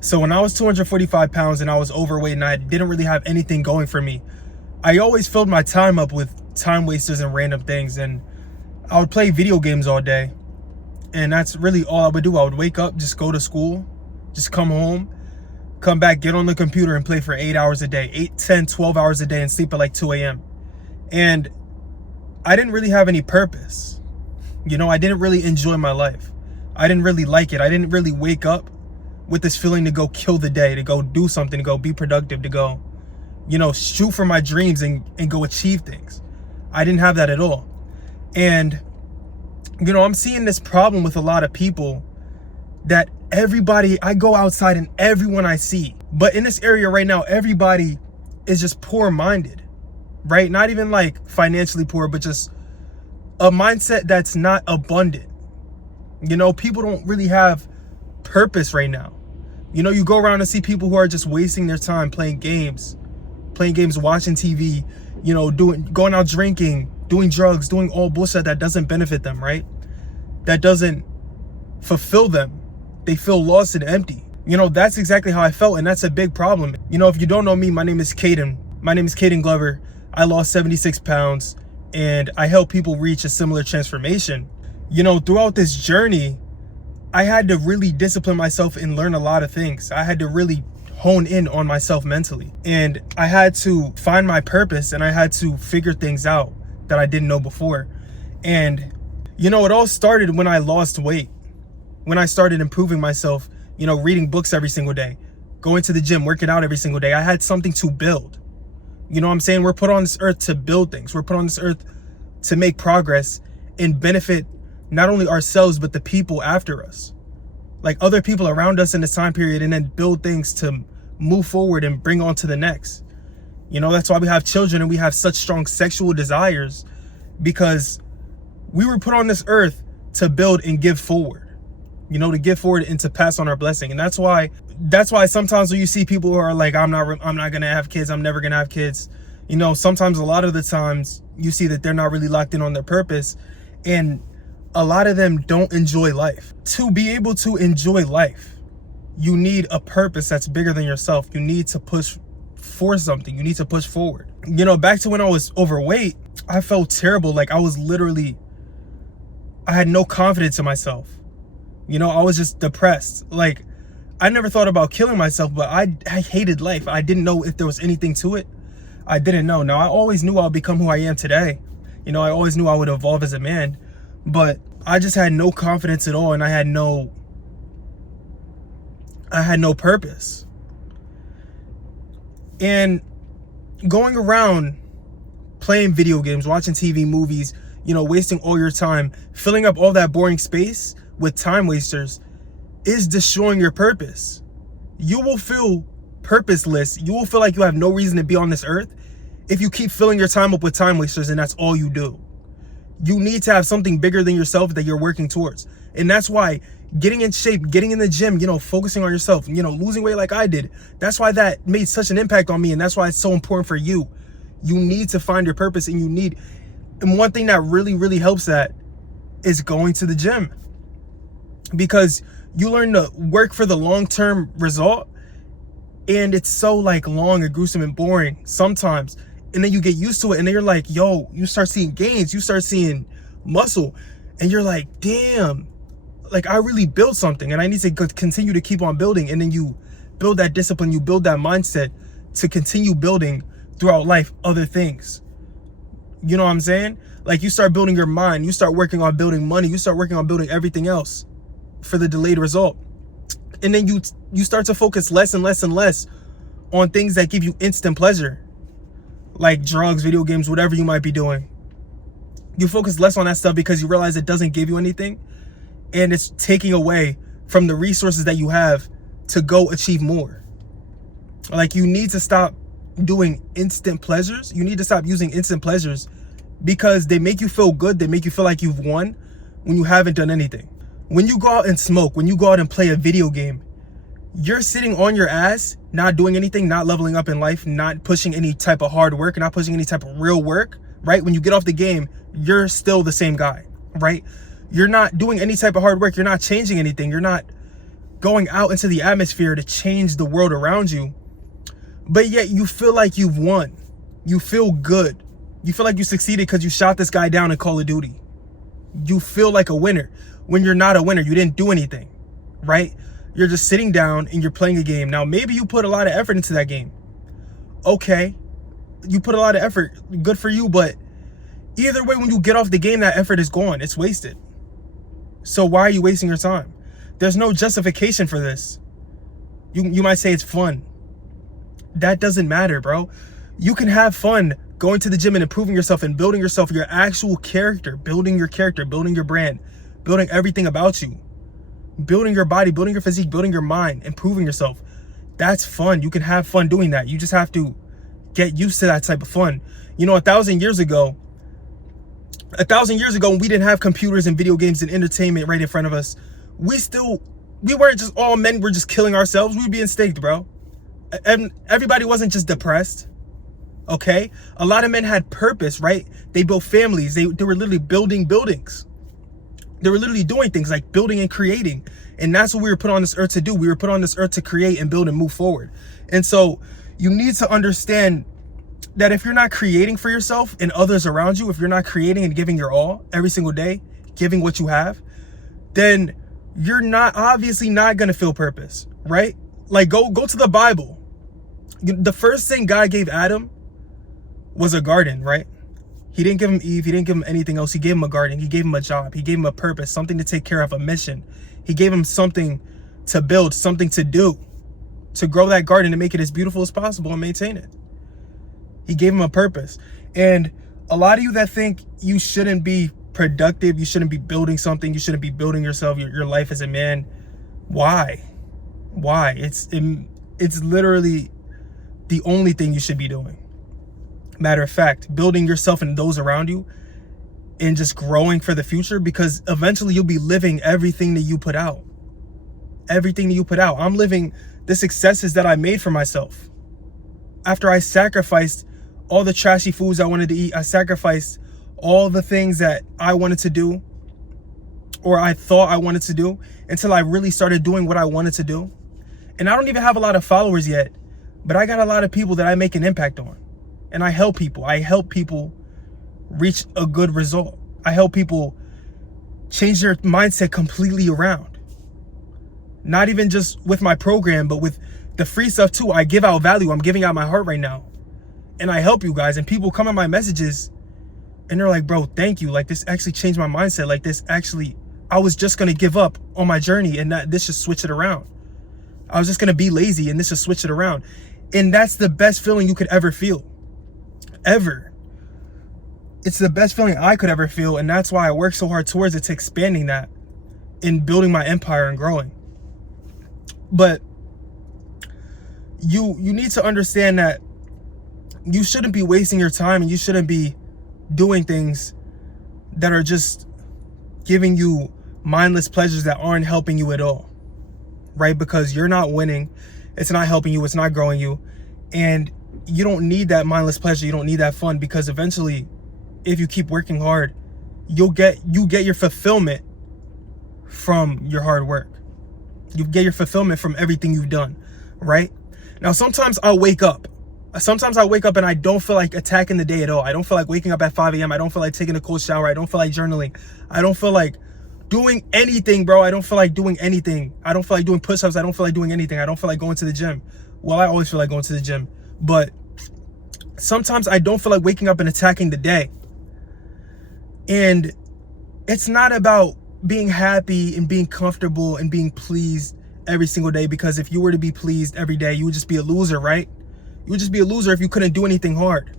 So when I was 245 pounds and I was overweight and I didn't really have anything going for me, I always filled my time up with time wasters and random things. And I would play video games all day. And that's really all I would do. I would wake up, just go to school, just come home, come back, get on the computer and play for 8 hours a day, 8, 10, 12 hours a day, and sleep at like 2 a.m. And I didn't really have any purpose. I didn't really enjoy my life. I didn't really like it. I didn't really wake up with this feeling to go kill the day, to go do something, to go be productive, to go, shoot for my dreams and go achieve things. I didn't have that at all. And, I'm seeing this problem with a lot of people that I go outside and everyone I see, but in this area right now, everybody is just poor-minded, right? Not even like financially poor, but just a mindset that's not abundant. People don't really have purpose right now. You go around and see people who are just wasting their time playing games, watching TV, going out drinking, doing drugs, doing all bullshit that doesn't benefit them, right? That doesn't fulfill them. They feel lost and empty. That's exactly how I felt, and that's a big problem. If you don't know me, my name is Caden Glover. I lost 76 pounds, and I help people reach a similar transformation. Throughout this journey, I had to really discipline myself and learn a lot of things. I had to really hone in on myself mentally, and I had to find my purpose, and I had to figure things out that I didn't know before. And it all started when I lost weight, when I started improving myself, reading books every single day, going to the gym, working out every single day. I had something to build. What I'm saying? We're put on this earth to build things. We're put on this earth to make progress and benefit not only ourselves, but the people after us, like other people around us in this time period, and then build things to move forward and bring on to the next. That's why we have children and we have such strong sexual desires, because we were put on this earth to build and give forward, to give forward and to pass on our blessing. And that's why sometimes when you see people who are like, I'm not going to have kids, I'm never going to have kids, sometimes, a lot of the times you see that they're not really locked in on their purpose. And a lot of them don't enjoy life. To be able to enjoy life, you need a purpose that's bigger than yourself. You need to push for something. You need to push forward. Back to when I was overweight, I felt terrible. Like I had no confidence in myself. I was just depressed. Like I never thought about killing myself, but I hated life. I didn't know if there was anything to it. I didn't know. Now, I always knew I'll become who I am today. I always knew I would evolve as a man, but I just had no confidence at all, and I had no purpose. And going around playing video games, watching TV, movies, wasting all your time, filling up all that boring space with time wasters is destroying your purpose. You will feel purposeless. You will feel like you have no reason to be on this earth if you keep filling your time up with time wasters and that's all you do. You need to have something bigger than yourself that you're working towards. And that's why getting in shape, getting in the gym, focusing on yourself, losing weight like I did, that's why that made such an impact on me. And that's why it's so important for you. You need to find your purpose, and one thing that really, really helps that is going to the gym, because you learn to work for the long-term result. And it's so like long and gruesome and boring sometimes. And then you get used to it, and then you're like, you start seeing gains, you start seeing muscle, and you're like, damn, like I really built something, and I need to continue to keep on building. And then you build that discipline, you build that mindset to continue building throughout life other things. You know what I'm saying? Like you start building your mind, you start working on building money, you start working on building everything else for the delayed result. And then you start to focus less and less and less on things that give you instant pleasure, like drugs, video games, whatever you might be doing. You focus less on that stuff because you realize it doesn't give you anything, and it's taking away from the resources that you have to go achieve more. Like you need to stop doing instant pleasures. You need to stop using instant pleasures because they make you feel good. They make you feel like you've won when you haven't done anything. When you go out and smoke, when you go out and play a video game, you're sitting on your ass, not doing anything, not leveling up in life, not pushing any type of hard work, not pushing any type of real work, right? When you get off the game, you're still the same guy, right? You're not doing any type of hard work. You're not changing anything. You're not going out into the atmosphere to change the world around you, but yet you feel like you've won. You feel good. You feel like you succeeded because you shot this guy down in Call of Duty. You feel like a winner when you're not a winner. You didn't do anything, right? You're just sitting down and you're playing a game. Now, maybe you put a lot of effort into that game. Okay, you put a lot of effort. Good for you, but either way, when you get off the game, that effort is gone. It's wasted. So why are you wasting your time? There's no justification for this. You might say it's fun. That doesn't matter, bro. You can have fun going to the gym and improving yourself and building yourself, your actual character, building your character, building your brand, building everything about you, building your body, building your physique, building your mind, improving yourself. That's fun. You can have fun doing that. You just have to get used to that type of fun. You know, 1,000 years ago, when we didn't have computers and video games and entertainment right in front of us, we weren't just all men were just killing ourselves. We were being staked, bro. And everybody wasn't just depressed. Okay, a lot of men had purpose, right? They built families. They were literally building buildings. They were literally doing things like building and creating. And that's what we were put on this earth to do. We were put on this earth to create and build and move forward. And so you need to understand that if you're not creating for yourself and others around you, if you're not creating and giving your all every single day, giving what you have, then you're obviously not going to feel purpose, right? Like go to the Bible. The first thing God gave Adam was a garden, right? He didn't give him Eve. He didn't give him anything else. He gave him a garden. He gave him a job. He gave him a purpose, something to take care of, a mission. He gave him something to build, something to do, to grow that garden and make it as beautiful as possible and maintain it. He gave him a purpose. And a lot of you that think you shouldn't be productive, you shouldn't be building something, you shouldn't be building yourself, your life as a man. Why? It's literally the only thing you should be doing. Matter of fact, building yourself and those around you and just growing for the future, because eventually you'll be living everything that you put out. Everything that you put out. I'm living the successes that I made for myself. After I sacrificed all the trashy foods I wanted to eat, I sacrificed all the things that I wanted to do or I thought I wanted to do until I really started doing what I wanted to do. And I don't even have a lot of followers yet, but I got a lot of people that I make an impact on. And I help people. I help people reach a good result. I help people change their mindset completely around. Not even just with my program, but with the free stuff too. I give out value. I'm giving out my heart right now. And I help you guys. And people come in my messages and they're like, bro, thank you. Like, this actually changed my mindset. Like, this actually, I was just going to give up on my journey and this just switch it around. I was just going to be lazy and this just switch it around. And that's the best feeling you could ever feel. Ever. It's the best feeling I could ever feel. And that's why I work so hard towards it, to expanding that and building my empire and growing. But you need to understand that you shouldn't be wasting your time and you shouldn't be doing things that are just giving you mindless pleasures that aren't helping you at all, right? Because you're not winning. It's not helping you. It's not growing you. And you don't need that mindless pleasure. You don't need that fun, because eventually, if you keep working hard, you get your fulfillment from your hard work. You get your fulfillment from everything you've done, right? Now, sometimes I wake up and I don't feel like attacking the day at all. I don't feel like waking up at 5 a.m. I don't feel like taking a cold shower. I don't feel like journaling. I don't feel like doing anything, bro. I don't feel like doing anything. I don't feel like doing push-ups. I don't feel like doing anything. I don't feel like going to the gym. Well, I always feel like going to the gym. But sometimes I don't feel like waking up and attacking the day. And it's not about being happy and being comfortable and being pleased every single day, because if you were to be pleased every day, you would just be a loser, right? You would just be a loser if you couldn't do anything hard.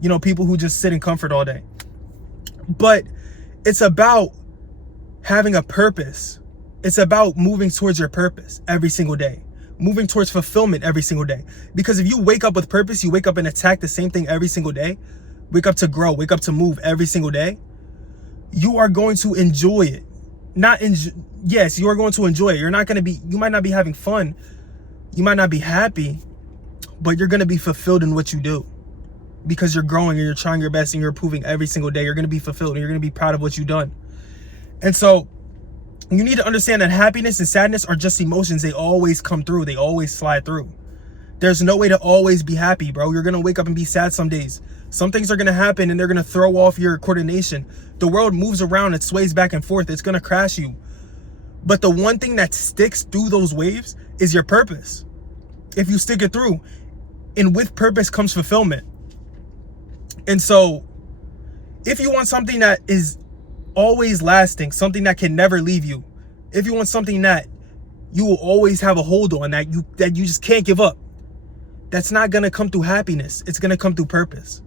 You know, people who just sit in comfort all day. But it's about having a purpose. It's about moving towards your purpose every single day. Moving towards fulfillment every single day. Because if you wake up with purpose, you wake up and attack the same thing every single day, wake up to grow, wake up to move every single day, you are going to enjoy it. Yes, you are going to enjoy it. You might not be having fun. You might not be happy, but you're going to be fulfilled in what you do, because you're growing and you're trying your best and you're improving every single day. You're going to be fulfilled and you're going to be proud of what you've done. And so You need to understand that happiness and sadness are just emotions. They always come through. They always slide through. There's no way to always be happy, bro. You're going to wake up and be sad some days. Some things are going to happen and they're going to throw off your coordination. The world moves around. It sways back and forth. It's going to crash you. But the one thing that sticks through those waves is your purpose. If you stick it through, and with purpose comes fulfillment. And so if you want something that is always lasting, something that can never leave you, if you want something that you will always have a hold on, that you just can't give up, that's not going to come through happiness. It's going to come through purpose.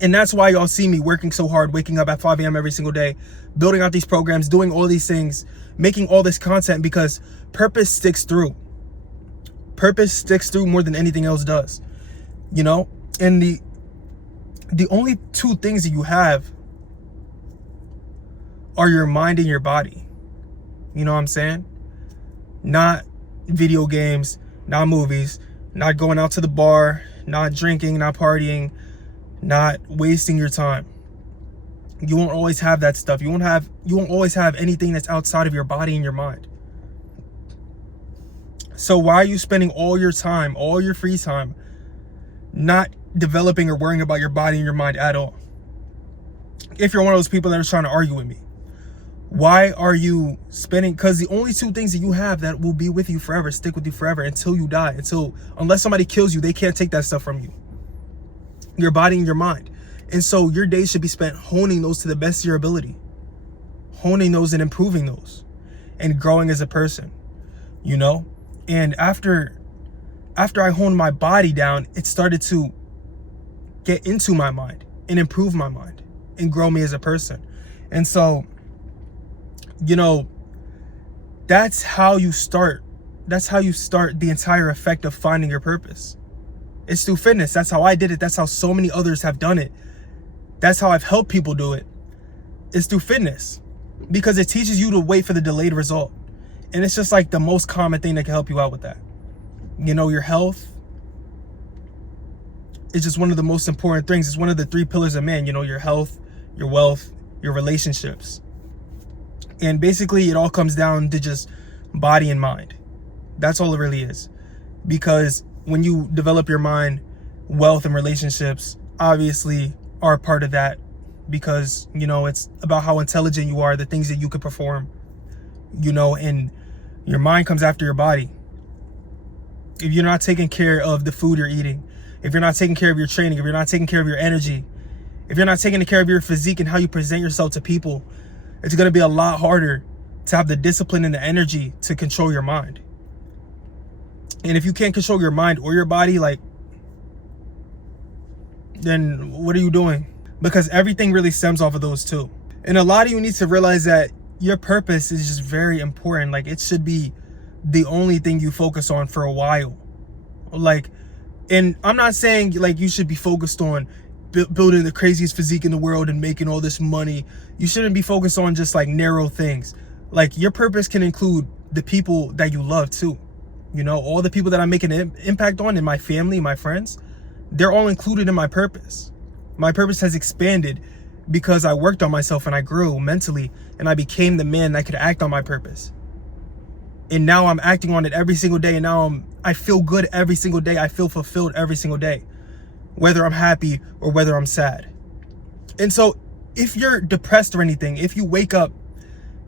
And that's why y'all see me working so hard, waking up at 5 a.m. every single day, building out these programs, doing all these things, making all this content, because purpose sticks through. Purpose sticks through more than anything else does, you know? And the only two things that you have are your mind and your body. You know what I'm saying? Not video games, not movies, not going out to the bar, not drinking, not partying, not wasting your time. You won't always have that stuff. You won't always have anything that's outside of your body and your mind. So why are you spending all your time, all your free time, not developing or worrying about your body and your mind at all? If you're one of those people that are trying to argue with me, why are you spending? Because the only two things that you have that will be with you forever, stick with you forever until you die, unless somebody kills you, they can't take that stuff from you. Your body and your mind. And so your days should be spent honing those to the best of your ability, honing those and improving those and growing as a person, you know? And after I honed my body down, it started to get into my mind and improve my mind and grow me as a person. And so, you know, that's how you start. That's how you start the entire effect of finding your purpose. It's through fitness. That's how I did it. That's how so many others have done it. That's how I've helped people do it. It's through fitness, because it teaches you to wait for the delayed result. And it's just like the most common thing that can help you out with that. You know, your health is just one of the most important things. It's one of the 3 pillars of man, you know, your health, your wealth, your relationships. And basically it all comes down to just body and mind. That's all it really is. Because when you develop your mind, wealth and relationships obviously are a part of that, because, you know, it's about how intelligent you are, the things that you could perform, you know, and your mind comes after your body. If you're not taking care of the food you're eating, if you're not taking care of your training, if you're not taking care of your energy, if you're not taking care of your physique and how you present yourself to people, it's going to be a lot harder to have the discipline and the energy to control your mind. And if you can't control your mind or your body, like, then what are you doing? Because everything really stems off of those two. And a lot of you need to realize that your purpose is just very important. Like, it should be the only thing you focus on for a while. Like, and I'm not saying like you should be focused on building the craziest physique in the world and making all this money. You shouldn't be focused on just like narrow things. Like, your purpose can include the people that you love too. You know, all the people that I'm making an impact on in my family, my friends, they're all included in my purpose. My purpose has expanded because I worked on myself and I grew mentally and I became the man that could act on my purpose. And now I'm acting on it every single day. And now I feel good every single day. I feel fulfilled every single day, whether I'm happy or whether I'm sad. And so if you're depressed or anything, if you wake up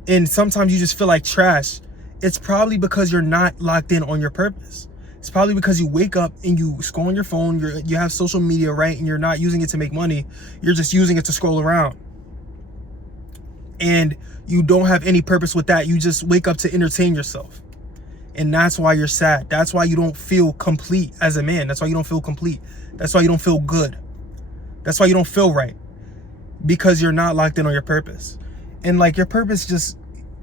and sometimes you just feel like trash, it's probably because you're not locked in on your purpose. It's probably because you wake up and you scroll on your phone, you have social media, right? And you're not using it to make money. You're just using it to scroll around. And you don't have any purpose with that. You just wake up to entertain yourself. And that's why you're sad. That's why you don't feel complete as a man. That's why you don't feel complete. That's why you don't feel good. That's why you don't feel right. Because you're not locked in on your purpose. And like, your purpose just,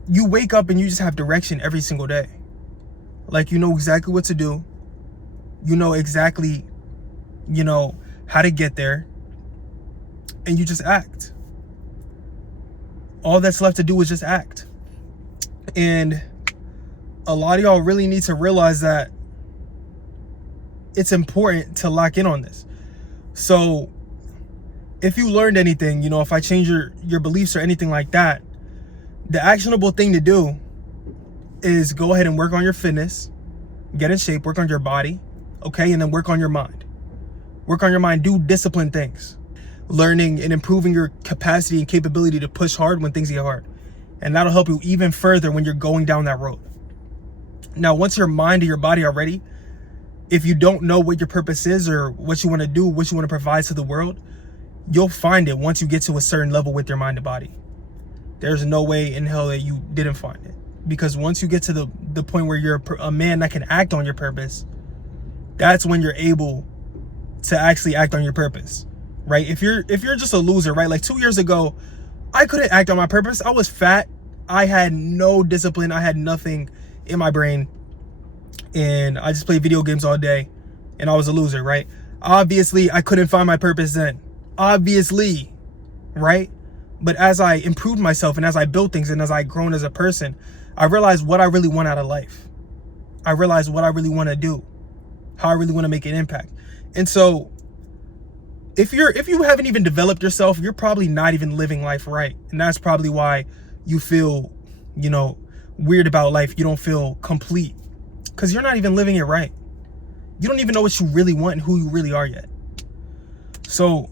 you wake up and you just have direction every single day. Like, you know exactly what to do. You know exactly, you know, how to get there. And you just act. All that's left to do is just act. And a lot of y'all really need to realize that it's important to lock in on this. So if you learned anything, you know, if I change your beliefs or anything like that, The actionable thing to do is go ahead and work on your fitness, get in shape, work on your body, okay? And then work on your mind. Work on your mind, do disciplined things. Learning and improving your capacity and capability to push hard when things get hard. And that'll help you even further when you're going down that road. Now, once your mind and your body are ready, if you don't know what your purpose is or what you want to do, what you want to provide to the world, you'll find it once you get to a certain level with your mind and body. There's no way in hell that you didn't find it. Because once you get to the point where you're a man that can act on your purpose, that's when you're able to actually act on your purpose, right? If you're just a loser, right? Like 2 years ago, I couldn't act on my purpose. I was fat. I had no discipline. I had nothing in my brain. And I just played video games all day. And I was a loser, right? Obviously, I couldn't find my purpose then. Obviously, right? But as I improved myself and as I built things and as I grown as a person, I realized what I really want out of life. I realized what I really want to do, how I really want to make an impact. And so if you haven't even developed yourself, you're probably not even living life right. And that's probably why you feel, weird about life. You don't feel complete because you're not even living it right. You don't even know what you really want and who you really are yet. So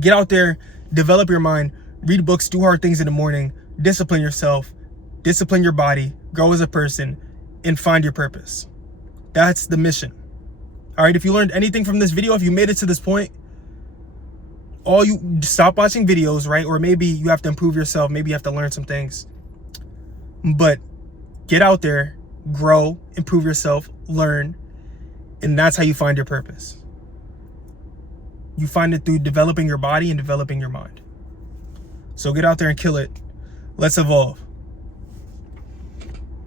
get out there, develop your mind, read books, do hard things in the morning, discipline yourself, discipline your body, grow as a person, and find your purpose. That's the mission. All right, if you learned anything from this video, if you made it to this point, stop watching videos, right? Or maybe you have to improve yourself. Maybe you have to learn some things. But get out there, grow, improve yourself, learn, and that's how you find your purpose. You find it through developing your body and developing your mind. So get out there and kill it. Let's evolve.